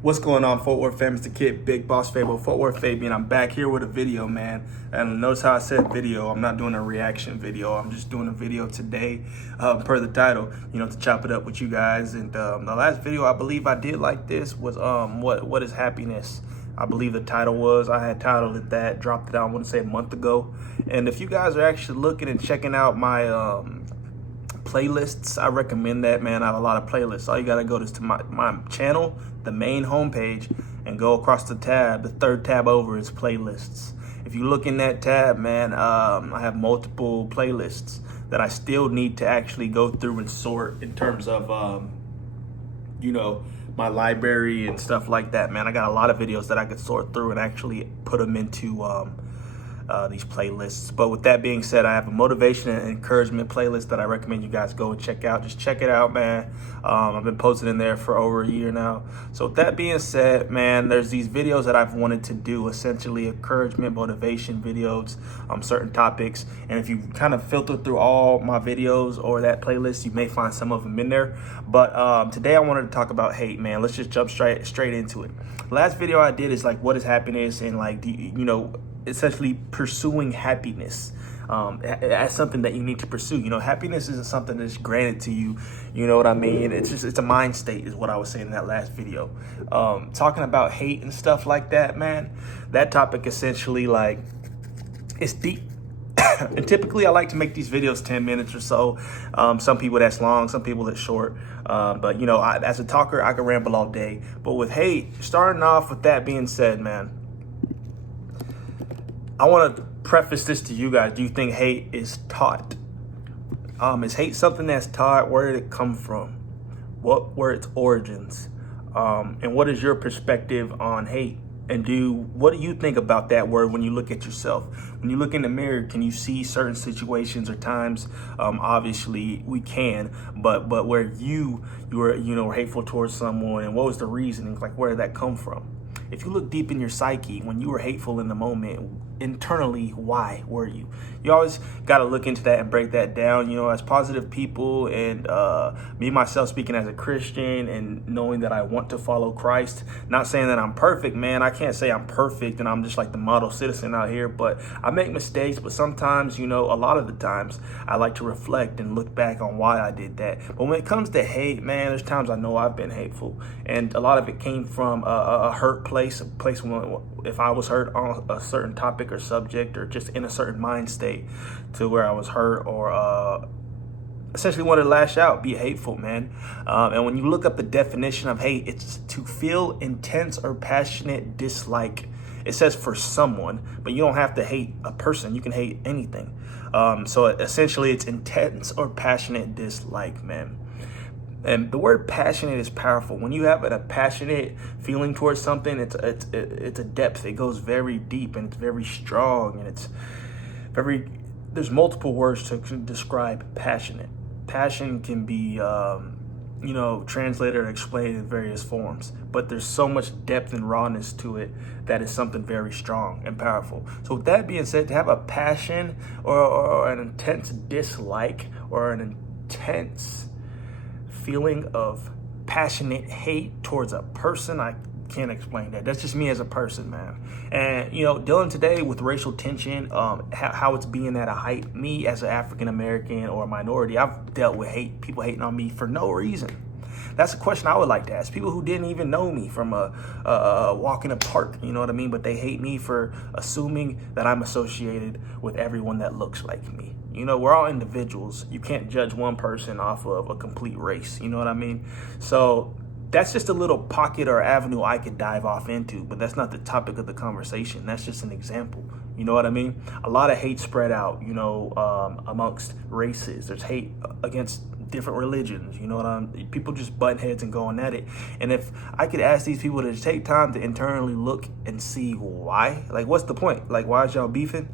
What's going on, Fort Worth fam? It's the kid, Big Boss Fable, Fort Worth Fabian. I'm back here with a video, man. And notice how I said video. I'm not doing a reaction video. I'm just doing a video today, per the title, to chop it up with you guys. And the last video I believe I did like this was what is happiness? I believe the title was. I had titled it that, dropped it out, I want to say a month ago. And if you guys are actually looking and checking out my playlists, I recommend that, man. I have a lot of playlists. All you gotta go to my channel, the main homepage, and go across the tab. The third tab over is playlists. If you look in that tab, man, I have multiple playlists that I still need to actually go through and sort in terms of my library and stuff like that, man. I got a lot of videos that I could sort through and actually put them into these playlists. But with that being said, I have a motivation and encouragement playlist that I recommend you guys go and check out. Just check it out, man. I've been posting in there for over a year now. So with that being said, man, there's these videos that I've wanted to do, essentially encouragement, motivation videos on certain topics. And if you kind of filter through all my videos or that playlist, you may find some of them in there. But today I wanted to talk about hate, man. Let's just jump straight into it. The last video I did is like, what is happiness, and like, essentially pursuing happiness as something that you need to pursue. Happiness isn't something that's granted to you. You know what I mean? It's a mind state is what I was saying in that last video. Talking about hate and stuff like that, man, that topic essentially, like, it's deep. And typically I like to make these videos 10 minutes or so. Some people that's long, some people that's short. But as a talker, I can ramble all day. But with hate, starting off with that being said, man, I want to preface this to you guys. Do you think hate is taught? Is hate something that's taught? Where did it come from? What were its origins? And what is your perspective on hate? And what do you think about that word when you look at yourself? When you look in the mirror, can you see certain situations or times? Obviously we can, but where you were hateful towards someone, and what was the reasoning? Like, where did that come from? If you look deep in your psyche, when you were hateful in the moment, internally, why were you? You always got to look into that and break that down, as positive people, and me, myself, speaking as a Christian and knowing that I want to follow Christ. Not saying that I'm perfect, man. I can't say I'm perfect and I'm just like the model citizen out here, but I make mistakes. But sometimes, a lot of the times I like to reflect and look back on why I did that. But when it comes to hate, man, there's times I know I've been hateful, and a lot of it came from a hurt place, a place when, if I was hurt on a certain topic or subject, or just in a certain mind state to where I was hurt, or essentially wanted to lash out, be hateful, man. And when you look up the definition of hate, it's to feel intense or passionate dislike. It says for someone, but you don't have to hate a person. You can hate anything. So essentially it's intense or passionate dislike, man. And the word passionate is powerful. When you have a passionate feeling towards something, it's a depth. It goes very deep, and it's very strong, and it's very, there's multiple words to describe passionate. Passion can be, translated or explained in various forms, but there's so much depth and rawness to it that is something very strong and powerful. So with that being said, to have a passion or an intense dislike or an intense feeling of passionate hate towards a person, I can't explain that. That's just me as a person, man. And dealing today with racial tension, how it's being at a height. Me as an African American or a minority, I've dealt with hate, people hating on me for no reason. That's a question I would like to ask people who didn't even know me from a walk in a park, you know what I mean? But they hate me for assuming that I'm associated with everyone that looks like me. We're all individuals. You can't judge one person off of a complete race, you know what I mean? So that's just a little pocket or avenue I could dive off into, but that's not the topic of the conversation. That's just an example. You know what I mean? A lot of hate spread out, amongst races. There's hate against different religions, people just butt heads and going at it. And if I could ask these people to just take time to internally look and see why, like, what's the point? Like, why is y'all beefing?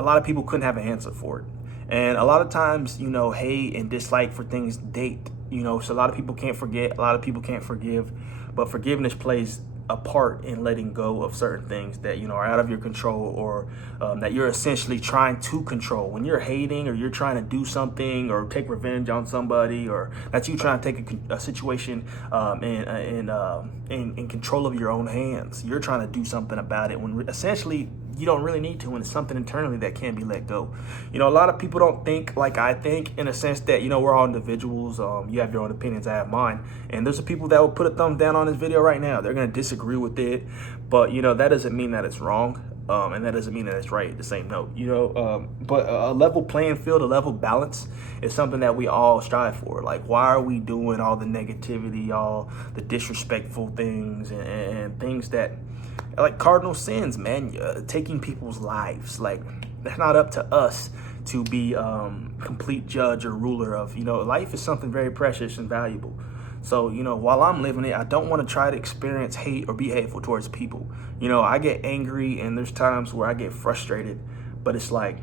A lot of people couldn't have an answer for it. And a lot of times, hate and dislike for things date, so a lot of people can't forget, a lot of people can't forgive, but forgiveness plays a part in letting go of certain things that, you know, are out of your control, or that you're essentially trying to control. When you're hating, or you're trying to do something or take revenge on somebody, or that's you trying to take a situation in control of your own hands. You're trying to do something about it when essentially you don't really need to, and it's something internally that can be let go. You know, a lot of people don't think like I think, in a sense that, you know, we're all individuals. You have your own opinions, I have mine, and there's people that will put a thumbs down on this video right now. They're going to disagree with it, but, you know, that doesn't mean that it's wrong. And that doesn't mean that it's right at the same note, you know, but a level playing field, a level balance is something that we all strive for. Like, why are we doing all the negativity, all the disrespectful things, and things that, like cardinal sins, man, taking people's lives? Like, that's not up to us to be complete judge or ruler of. You know, life is something very precious and valuable. So, you know, while I'm living it, I don't want to try to experience hate or be hateful towards people. You know, I get angry, and there's times where I get frustrated, but it's like,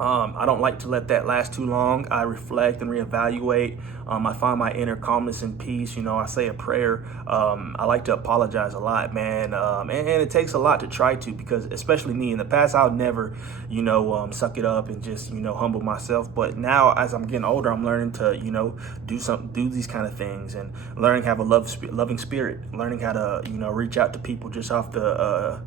I don't like to let that last too long. I reflect and reevaluate. I find my inner calmness and peace. You know, I say a prayer. I like to apologize a lot, man. And it takes a lot to try to, because especially me in the past, I'll never, you know, suck it up and just, you know, humble myself. But now, as I'm getting older, I'm learning to, you know, do these kind of things, and learning to have a loving spirit, learning how to, you know, reach out to people just off the,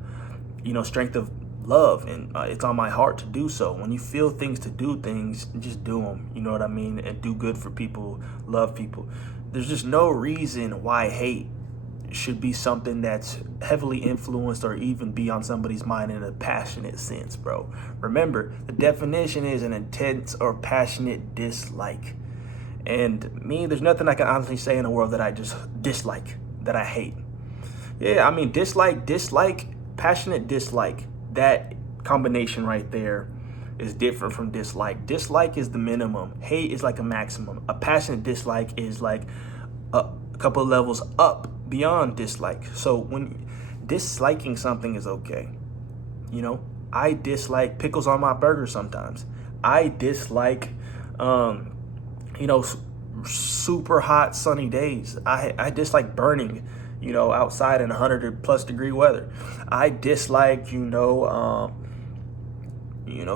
you know, strength of love, and it's on my heart to do so. When you feel things to do things, just do them, you know what I mean, and do good for people, love people. There's just no reason why hate should be something that's heavily influenced or even be on somebody's mind in a passionate sense, bro. Remember, the definition is an intense or passionate dislike. And me, there's nothing I can honestly say in the world that I just dislike, that I hate. Yeah, I mean, dislike, passionate dislike. That combination right there is different from dislike. Dislike is the minimum. Hate is like a maximum. A passionate dislike is like a couple of levels up beyond dislike. So when disliking something is okay. You know, I dislike pickles on my burger sometimes. I dislike, you know, super hot sunny days. I dislike burning, you know, outside in 100+ degree weather. I dislike, you know,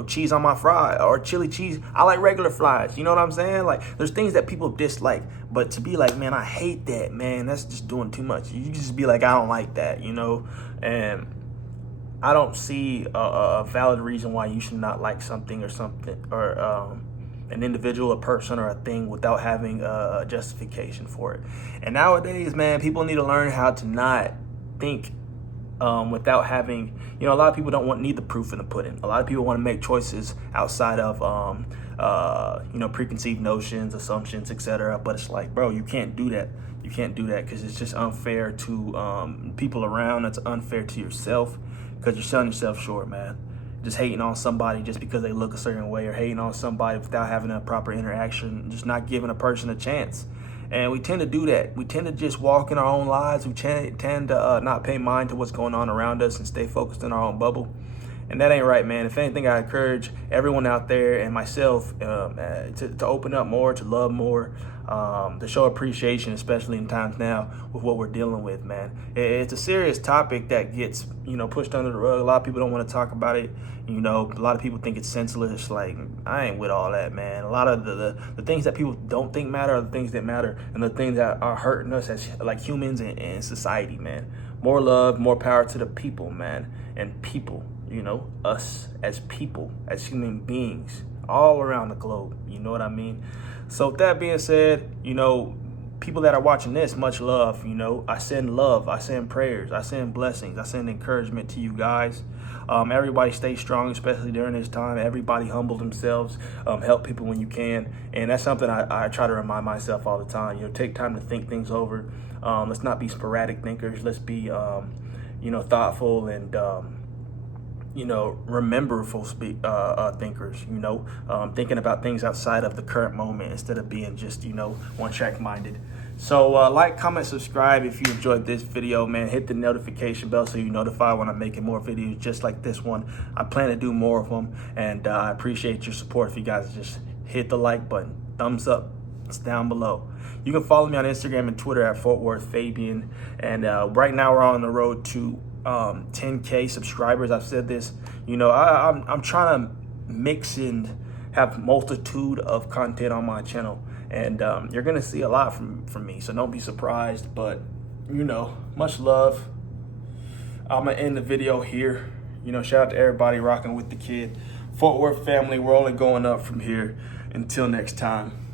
cheese on my fry, or chili cheese. I like regular fries. You know what I'm saying? Like, there's things that people dislike, but to be like, man, I hate that, man, that's just doing too much. You just be like, I don't like that, you know? And I don't see a valid reason why you should not like something or an individual, a person, or a thing without having a justification for it. And nowadays, man, people need to learn how to not think without having, you know, a lot of people need the proof in the pudding. A lot of people want to make choices outside of, you know, preconceived notions, assumptions, etc. But it's like, bro, you can't do that. You can't do that, because it's just unfair to people around. It's unfair to yourself, because you're selling yourself short, man. Just hating on somebody just because they look a certain way, or hating on somebody without having a proper interaction, just not giving a person a chance. And we tend to do that. We tend to just walk in our own lives. We tend to not pay mind to what's going on around us and stay focused in our own bubble. And that ain't right, man. If anything, I encourage everyone out there and myself to open up more, to love more, to show appreciation, especially in times now with what we're dealing with, man. It's a serious topic that gets, you know, pushed under the rug. A lot of people don't want to talk about it. You know, a lot of people think it's senseless. Like, I ain't with all that, man. A lot of the things that people don't think matter are the things that matter, and the things that are hurting us as like humans and society, man. More love, more power to the people, man. And people, you know, us as people, as human beings, all around the globe. You know what I mean? So with that being said, you know, people that are watching this, much love. You know, I send love, I send prayers, I send blessings, I send encouragement to you guys. Everybody stay strong, especially during this time. Everybody humble themselves, help people when you can. And that's something I try to remind myself all the time. You know, take time to think things over. Let's not be sporadic thinkers. Let's be, you know, thoughtful and, you know, rememberful thinkers, you know, thinking about things outside of the current moment instead of being just, you know, one-track minded. So like, comment, subscribe if you enjoyed this video, man. Hit the notification bell so you're notified when I'm making more videos just like this one. I plan to do more of them, and I appreciate your support. If you guys just hit the like button, thumbs up. It's down below. You can follow me on Instagram and Twitter at Fort Worth Fabian. And right now we're on the road to 10K subscribers. I've said this, you know, I'm trying to mix and have multitude of content on my channel, and you're gonna see a lot from me, so don't be surprised. But you know, much love. I'm gonna end the video here. You know, shout out to everybody rocking with the kid. Fort Worth family, we're only going up from here. Until next time.